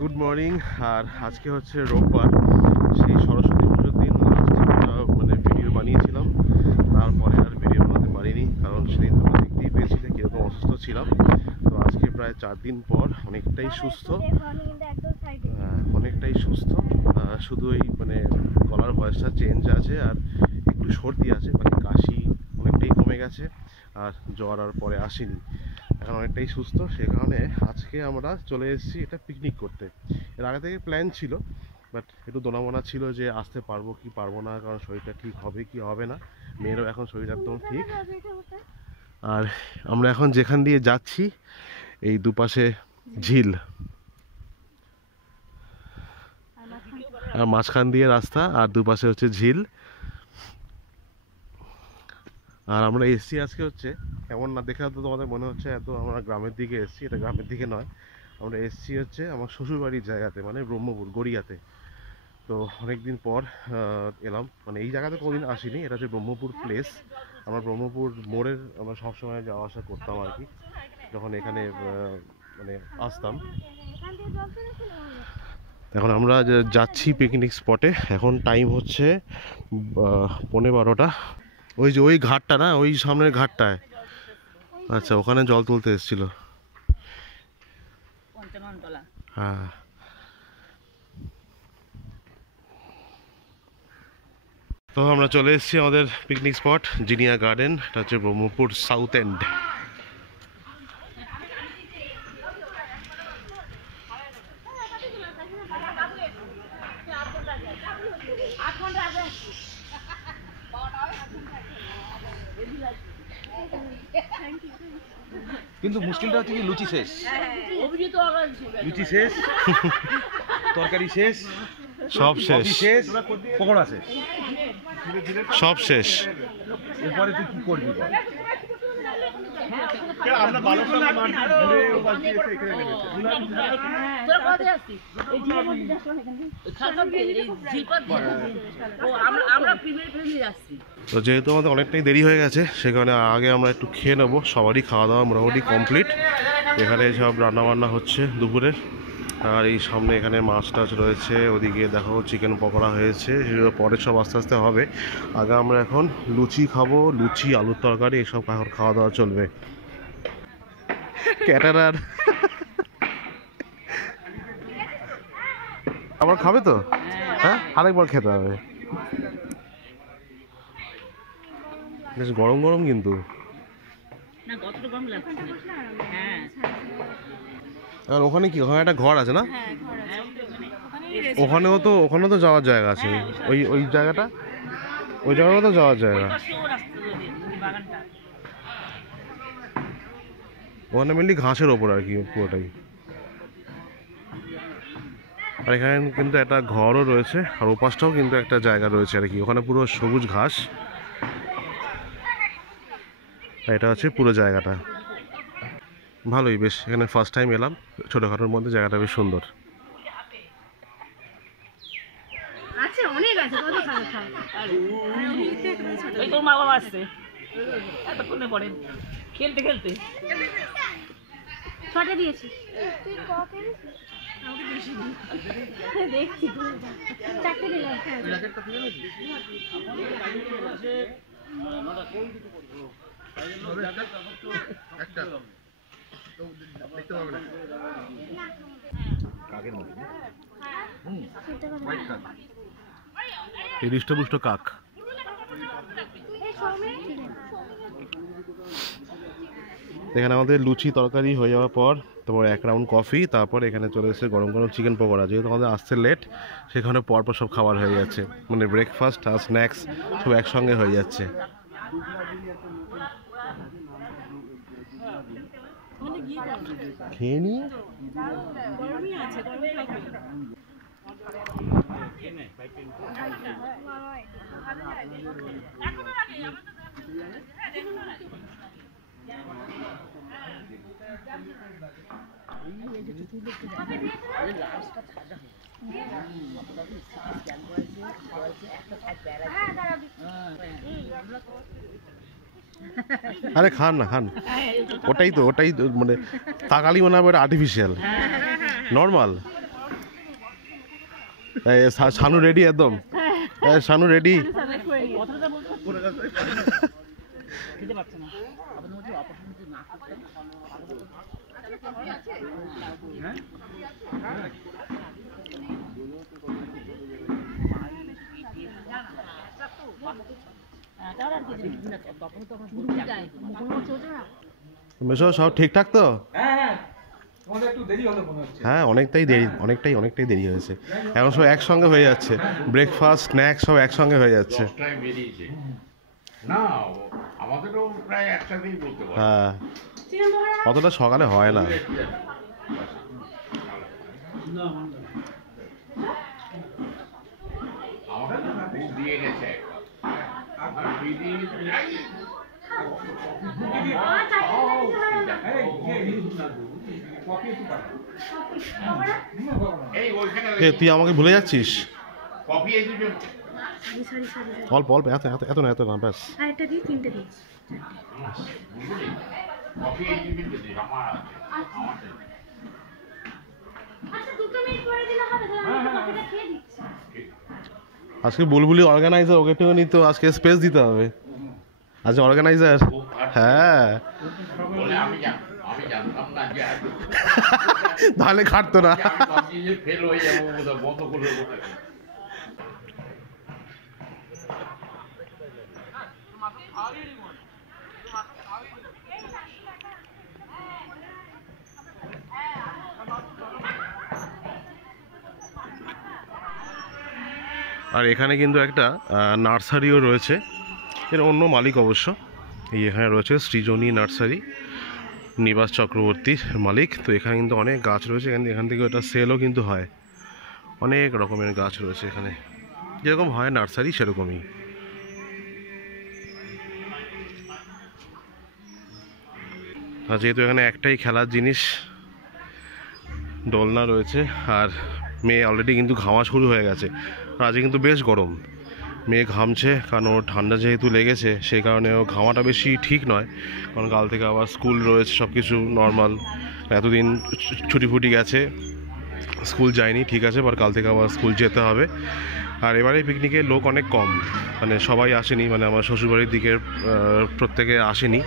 Good morning. আর আজকে হচ্ছে রোববার, সেই সরস্বতী পুজোর দিন মানে ভিডিও বানিয়েছিলাম, তারপরে আর ভিডিও বানাতে পারিনি, কারণ সেদিন তোমরা দেখতেই পেয়েছিলে কীরকম অসুস্থ ছিলাম। তো আজকে প্রায় 4 দিন পর অনেকটাই সুস্থ, শুধু এই মানে গলার ভয়েসটা চেঞ্জ আছে আর একটু সর্দি আছে, বাকি কাশি অনেকটাই কমে গেছে, আর জ্বর আর পরে আসেনি, এখন অনেকটাই সুস্থ। সে কারণে আজকে আমরা চলে এসেছি এটা পিকনিক করতে। এর আগে থেকে প্ল্যান ছিল, বাট একটু দোনামোনা ছিল যে আসতে পারবো কি পারবো না, কারণ শরীরটা ঠিক হবে কি হবে না। মেয়েরও এখন শরীর একদম ঠিক। আর আমরা এখন যেখান দিয়ে যাচ্ছি এই দুপাশে ঝিল, আর মাঝখান দিয়ে রাস্তা, আর দুপাশে হচ্ছে ঝিল। আর আমরা এসছি আজকে হচ্ছে, এমন না দেখে তো তোমাদের মনে হচ্ছে এত আমরা গ্রামের দিকে এসছি, এটা গ্রামের দিকে নয়। আমরা এসছি হচ্ছে আমার শ্বশুরবাড়ির জায়গাতে, মানে ব্রহ্মপুর গড়িয়াতে। তো অনেকদিন পর এলাম, মানে এই জায়গাতে কোনোদিন আসিনি। এটা হচ্ছে ব্রহ্মপুর প্লেস। আমরা ব্রহ্মপুর মোড়ের আমরা সবসময় যাওয়া আসা করতাম আর কি, যখন এখানে মানে আসতাম। এখন আমরা যাচ্ছি পিকনিক স্পটে। এখন টাইম হচ্ছে 12:15। ওই যে ওই ঘাটটা না, ওই সামনের ঘাটটায়, আচ্ছা ওখানে জল তুলতে এসেছিল। হ্যাঁ, তো আমরা চলে এসেছি আমাদের পিকনিক স্পট জিনিয়া গার্ডেন। এটা হচ্ছে ব্রহ্মপুর সাউথ এন্ড। কিন্তু মুশকিলটা হচ্ছে কি, লুচি শেষ, তরকারি শেষ, সব শেষ, পকোড়া শেষ, সব শেষ। এরপরে তুই কি করবি? তো যেহেতু আমাদের অনেকটাই দেরি হয়ে গেছে, সেখানে আগে আমরা একটু খেয়ে নেবো। সবারই খাওয়া দাওয়া মোটামুটি কমপ্লিট। এখানে সব রান্নাবান্না হচ্ছে দুপুরের। আর এই সামনে এখানে মাছ টাছ রয়েছে, ওদিকে দেখো চিকেন পকোড়া হয়েছে, সেগুলো পরে সব আস্তে আস্তে হবে। আগে আমরা এখন লুচি খাবো, লুচি আলুর তরকারি এসব এখন খাওয়া দাওয়া চলবে। ক্যাটারার আবার খাবে তো? হ্যাঁ, আরেকবার খেতে হবে। বেশ গরম গরম, কিন্তু আর ওখানে কি, ওখানে একটা ঘর আছে না? ওখানেও তো যাওয়ার জায়গা আছে। ওই জায়গাটা, ওই জায়গাটা তো যাওয়ার জায়গা। ওখানে মেনলি ঘাসের ওপর আর কি পুরোটাই। আর এখানে কিন্তু একটা ঘরও রয়েছে, আর ওপাশটাও কিন্তু একটা জায়গা রয়েছে আর কি, ওখানে পুরো সবুজ ঘাস। এটা হচ্ছে পুরো জায়গাটা ভালোই, বেশ। এখানে ফার্স্ট টাইম এলাম, ছোটখাটোর মধ্যে জায়গাটা বেশ সুন্দর। খেলতে খেলতে দিয়েছি দেখছি, 4টে দিলাম। কাকের মতো সেটা কথা হোয়াইট কাক। এই হৃষ্টপুষ্ট কাক। এই সৌমিক ঠিক আছে। এখানে আমাদের লুচি তরকারি হয়ে যাওয়ার পর তারপর 1 রাউন্ড কফি, তারপর এখানে চলে এসেছে গরম গরম চিকেন পকোড়া। যেহেতু আমাদের আসতে লেট, সেখানে পরপর সব খাবার হয়ে যাচ্ছে, মানে ব্রেকফাস্ট আর স্ন্যাক্স সব একসঙ্গে হয়ে যাচ্ছে। খেয়ে নি। আরে খান না, খান। ওটাই তো মানে তাকালি মনে হবে আর্টিফিশিয়াল, নর্মাল। শানু রেডি একদম, শানু রেডি। মেশো সব ঠিকঠাক তো? হ্যাঁ, অনেকটাই দেরি হয়েছে। এখন সব একসঙ্গে হয়ে যাচ্ছে, ব্রেকফাস্ট স্ন্যাক্স সব একসঙ্গে হয়ে যাচ্ছে। না আমাদেরও প্রায় একসাথেই বলতে পারি। হ্যাঁ, অতটা সকালে হয় না। আমাকে তো খুব দিয়ে গেছে একবার। আর দিদি এই ওইখানে তুই আমাকে ভুলে যাচ্ছিস? কফি এই দুজন সরি অল্প অল্প, এত না ব্যাস। আর একটা দিয়ে 3টে দিয়েছি। বুঝলি কফি এই দুজন দিদি আমার আছে আমার আচ্ছা 2 মিনিট পরে দিলে হবে, তাহলে আমি কফিটা খেয়ে দিচ্ছি। আজকে বুলবুলি অর্গানাইজার, ওকে একটুখানি তো আজকে স্পেস দিতে হবে। আজকে অর্গানাইজার। হ্যাঁ, বলে আমি জানতাম না যে তাহলে খাটতো না। আমি ভাবছি যে ফেল হয়ে যাবো বোধহয়, বন্ধ করে দেবো। আর এখানে কিন্তু একটা নার্সারিও রয়েছে, এর অন্য মালিক অবশ্য। এই এখানে রয়েছে সৃজনী নার্সারি, নিবাস চক্রবর্তীর মালিক। তো এখানে কিন্তু অনেক গাছ রয়েছে, এখান থেকে ওটা সেলও কিন্তু হয়। অনেক রকমের গাছ রয়েছে এখানে, যেরকম হয় নার্সারি সেরকমই। আর যেহেতু এখানে একটাই খেলার জিনিস, দোলনা রয়েছে, আর মেয়ে অলরেডি কিন্তু ঘামা শুরু হয়ে গেছে। আর আজকে কিন্তু বেশ গরম, মেয়ে ঘামছে, কারণ ওর ঠান্ডা যেহেতু লেগেছে সেই কারণে ও ঘামাটা বেশি ঠিক নয়। কারণ কাল থেকে আবার স্কুল রয়েছে, সব কিছু নর্মাল। এতদিন ছুটি ফুটি গেছে, স্কুল যায়নি, ঠিক আছে, বাট কাল থেকে আবার স্কুল যেতে হবে। আর এবারে পিকনিকে লোক অনেক কম, মানে সবাই আসেনি, মানে আমার শ্বশুরবাড়ির দিকের প্রত্যেকে আসেনি,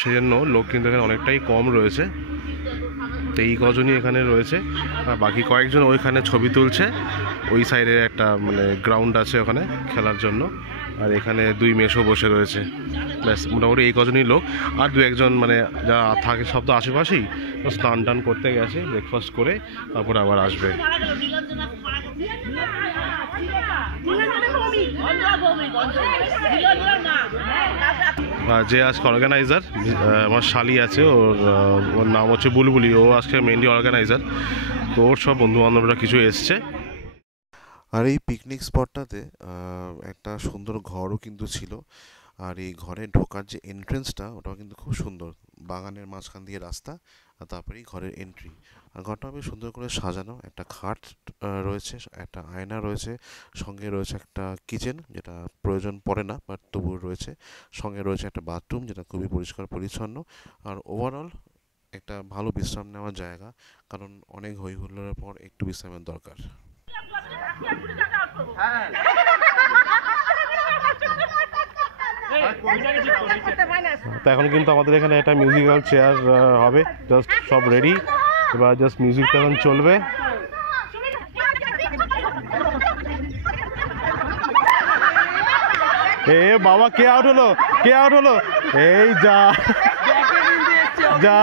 সেই জন্য লোক কিন্তু এখানে অনেকটাই কম রয়েছে। তো এই কজনই এখানে রয়েছে, আর বাকি কয়েকজন ওইখানে ছবি তুলছে। ওই সাইডে একটা মানে গ্রাউন্ড আছে ওখানে খেলার জন্য, আর এখানে 2 মেশো বসে রয়েছে। ব্যাস, মোটামুটি এই কজনই লোক। আর 2-1জন মানে যা থাকে সব তো আশেপাশেই, স্নান টান করতে গেছে, ব্রেকফাস্ট করে তারপর আবার আসবে। আর যে আজকে অর্গানাইজার, আমার শালি আছে, ওর নাম হচ্ছে বুলবুলি, ও আজকে মেনলি অর্গানাইজার। তো ওর সব বন্ধুবান্ধবরা কিছু এসছে। আর এই পিকনিক স্পটটাতে একটা সুন্দর ঘরও কিন্তু ছিল। আর এই ঘরে ঢোকার যে এন্ট্রেন্সটা, ওটাও কিন্তু খুব সুন্দর, বাগানের মাঝখান দিয়ে রাস্তা, আর তারপরেই ঘরের এন্ট্রি। আর ঘরটা বেশ সুন্দর করে সাজানো, একটা খাট রয়েছে, একটা আয়না রয়েছে, সঙ্গে রয়েছে একটা কিচেন, যেটা প্রয়োজন পড়ে না বাট তবুও রয়েছে, সঙ্গে রয়েছে একটা বাথরুম, যেটা খুবই পরিষ্কার পরিচ্ছন্ন। আর ওভারঅল একটা ভালো বিশ্রাম নেওয়ার জায়গা, কারণ অনেক হই হুল্লোড়ের পর একটু বিশ্রামের দরকার। তো এখন কিন্তু আমাদের এখানে একটা মিউজিক্যাল চেয়ার হবে, জাস্ট সব রেডি, এবার জাস্ট মিউজিকটা এখন চলবে। এ বাবা, কে আউট হলো, কে আউট হলো? এই যা যা,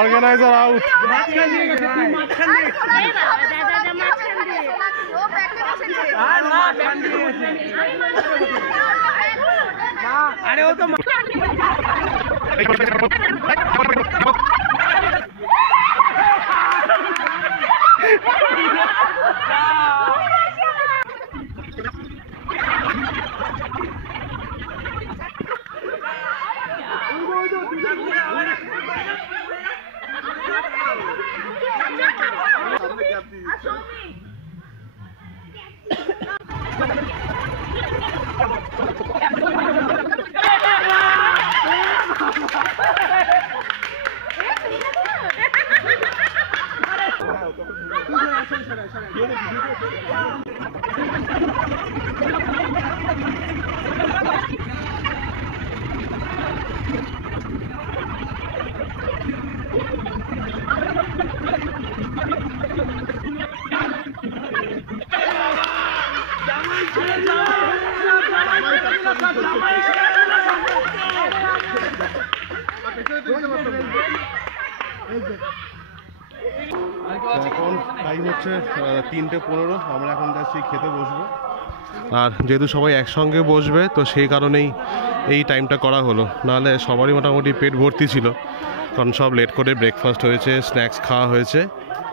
অর্গানাইজার আউট। আরে ও তো এখন টাইম হচ্ছে 3:15, আমরা এখন যাচ্ছি খেতে বসবো। আর যেহেতু সবাই একসঙ্গে বসবে তো সেই কারণেই এই টাইমটা করা হলো, নাহলে সবারই মোটামুটি পেট ভর্তি ছিল, কারণ সব লেট করে ব্রেকফাস্ট হয়েছে, স্ন্যাক্স খাওয়া হয়েছে,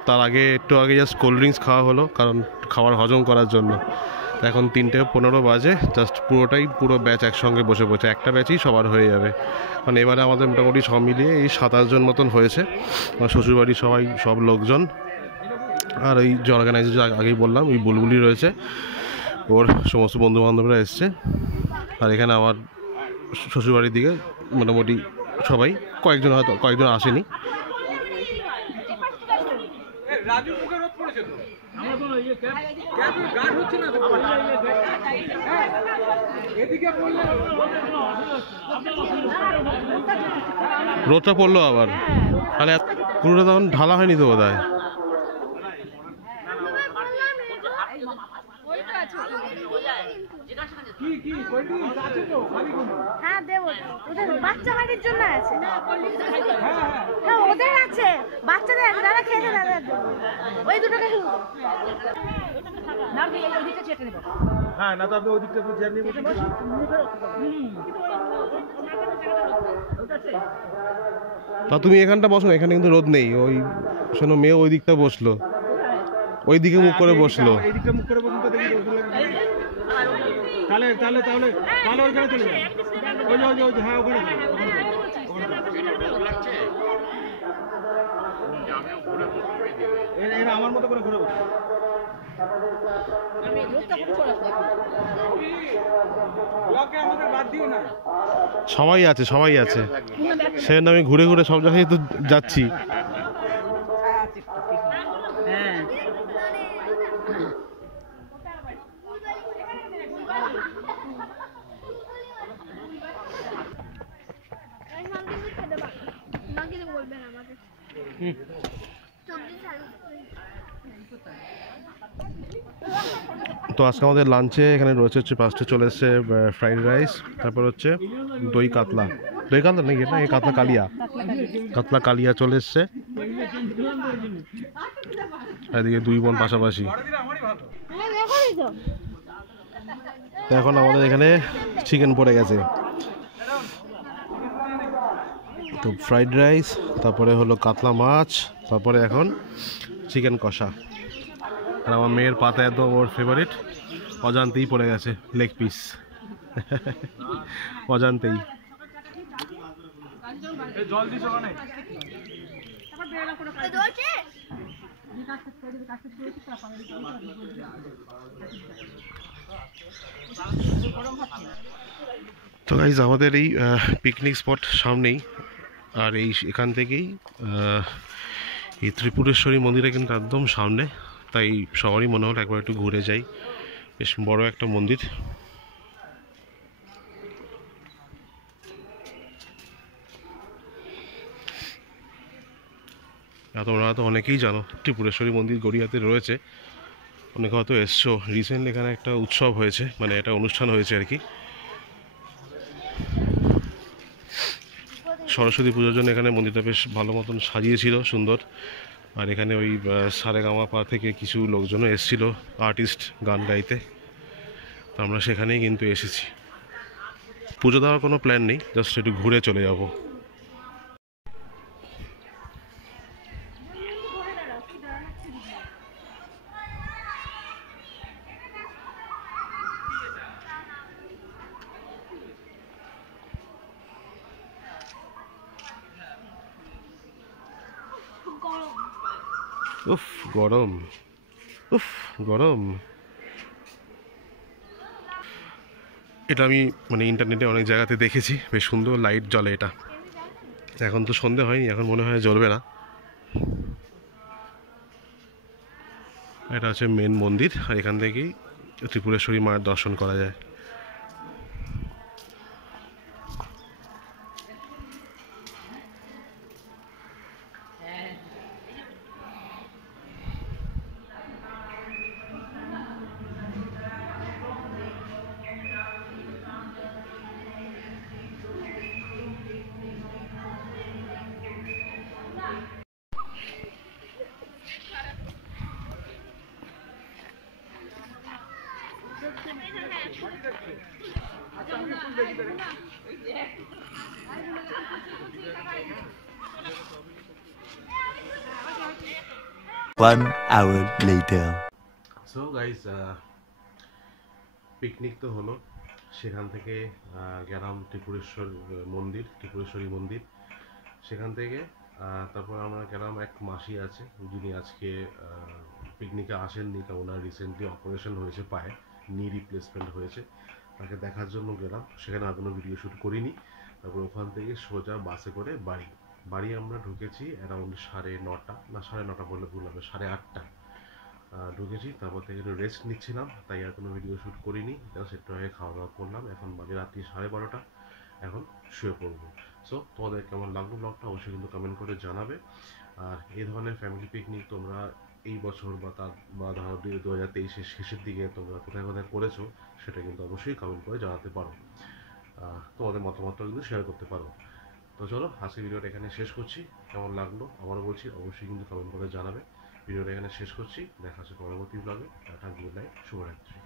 তার আগে একটু আগে জাস্ট কোল্ড ড্রিঙ্কস খাওয়া হলো কারণ খাবার হজম করার জন্য। এখন 3:15 বাজে, জাস্ট পুরো ব্যাচ একসঙ্গে বসে পড়ছে, একটা ব্যাচই সবার হয়ে যাবে। কারণ এবারে আমাদের মোটামুটি সব মিলিয়ে এই 27 জন মতন হয়েছে, আমার শ্বশুরবাড়ির সব লোকজন, আর ওই যে অর্গানাইজার আগেই বললাম ওই বুলবুলি রয়েছে, ওর সমস্ত বন্ধুবান্ধবরা এসছে। আর এখানে আমার শ্বশুরবাড়ির দিকে মোটামুটি সবাই, কয়েকজন আসেনি। রাজু মুখে রোদ পড়েছে তো আমার কোনো ইয়ে ক্যাপ গার্ড হচ্ছে না তো এদিকে বললে রোদটা পড়লো আবার, তাহলে পুরোটা তখন ঢালা হয়নি তো বোধ হয়। হ্যাঁ দেবো, ওদের বাচ্চা বাড়ির জন্য আছে। হ্যাঁ ওদের আছে, বাচ্চাদের আছে, দাদা খেয়েছে, দাদা ওই দুটোকে শুরু হ্যাঁ, না তো আপনি ওই দিকটা একটু চেয়ার নিয়ে বসে বসুন। তা তুমি এখানটা বসো না, এখানে কিন্তু রোদ নেই। ওই শোনো, মেয়ে ওই দিকটা বসলো, ওই দিকে মুখ করে বসলো। এই দিকটা মুখ করে বসুন তো দেখি রোদ লাগে। তাহলে ওইখানে চলে যান। ওই যে হ্যাঁ, ওখানে লাগছে আমিও ঘুরে বসবো এদিকে। এরা আমার মতো করে ঘুরে বসুন। ব্লকে আমাদের বাদ দিও না। সবাই আছে সেজন্য আমি ঘুরে ঘুরে সব জায়গায় তো যাচ্ছি। তো আজকে আমাদের লাঞ্চে এখানে রয়েছে হচ্ছে, ফার্স্টে চলে এসছে ফ্রাইড রাইস, তারপর হচ্ছে দই কাতলা নাকি এটা, এই কাতলা কালিয়া চলে এসছে। এদিকে দুই বোন পাশাপাশি। তো এখন আমাদের এখানে চিকেন পড়ে গেছে, তো ফ্রাইড রাইস, তারপরে হলো কাতলা মাছ, তারপরে এখন চিকেন কষা। আর আমার মেয়ের পাতা একদম ওর ফেভারিট, অজান্তেই পড়ে গেছে লেগ পিস, অজান্তেই। জল দিস ওখানে। তো গাইজ, আমাদের এই পিকনিক স্পট সামনেই, আর এখান থেকেই এই ত্রিপুরেশ্বরী মন্দিরে কিন্তু একদম সামনে, তাই সবারই মনে হলো একবার একটু ঘুরে যাই, বেশ বড় একটা মন্দির। আর তোমরা তো অনেকেই জানো ত্রিপুরেশ্বরী মন্দির গড়িয়াতে রয়েছে, অনেকে হয়তো এসছো। রিসেন্টলি এখানে একটা উৎসব হয়েছে, মানে একটা অনুষ্ঠান হয়েছে আর কি, সরস্বতী পুজোর জন্য। এখানে মন্দিরটা বেশ ভালো মতন সাজিয়েছিল, সুন্দর। আর এখানে ওই সারেগামাপা থেকে কিছু লোকজনও এসেছিলো, আর্টিস্ট গান গাইতে। তো আমরা সেখানেই কিন্তু এসেছি। পুজো দেওয়ার কোনো প্ল্যান নেই, জাস্ট একটু ঘুরে চলে যাব। উফ গরম, উফ গরম। এটা আমি মানে ইন্টারনেটে অনেক জায়গাতে দেখেছি, বেশ সুন্দর লাইট জ্বলে এটা। এখন তো সন্ধে হয়নি, এখন মনে হয় জ্বলবে না। এটা হচ্ছে মেন মন্দির, আর এখান থেকেই ত্রিপুরেশ্বরী মায়ের দর্শন করা যায়। One hour later. So guys, picnic তো হলো, সেখান থেকে গেলাম ত্রিপুরেশ্বরী মন্দির। সেখান থেকে তারপর আমরা গেলাম, এক মাসি আছে যিনি আজকে পিকনিকে আসেননি, কারণ ওনার রিসেন্টলি অপারেশন হয়েছে, পায়ে নি রিপ্লেসমেন্ট হয়েছে, তাকে দেখার জন্য গেলাম। সেখানে আর কোনো ভিডিও শ্যুট করিনি। তারপর ওখান থেকে সোজা বাসে করে বাড়ি আমরা ঢুকেছি অ্যারাউন্ড 9:30, না 9:30 বললে ভুল হবে, 8:30 ঢুকেছি। তারপর থেকে একটু রেস্ট নিচ্ছিলাম, তাই আর কোনো ভিডিও শ্যুট করিনি, জাস্ট একটু আগে খাওয়া দাওয়া করলাম। এখন বাজে রাত্রি 12:30, এখন শুয়ে পড়বো। সো তোমাদের কেমন লাগলো ব্লগটা অবশ্যই কিন্তু কমেন্ট করে জানাবে। আর এই ধরনের ফ্যামিলি পিকনিক তোমরা এই বছর বা ধরো 2023-এর শেষের দিকে তোমরা কোথায় কোথায় করেছো সেটা কিন্তু অবশ্যই কমেন্ট করে জানাতে পারো। তোমাদের মতামতটা কিন্তু শেয়ার করতে পারো। তো চলো আজকের ভিডিওটা এখানে শেষ করছি। কেমন লাগলো আবারও বলছি, অবশ্যই কিন্তু কমেন্ট করে জানাবে। ভিডিওটা এখানে শেষ করছি, দেখা হচ্ছে পরবর্তী ব্লগে। টাটা, গুড নাইট, শুভরাত্রি।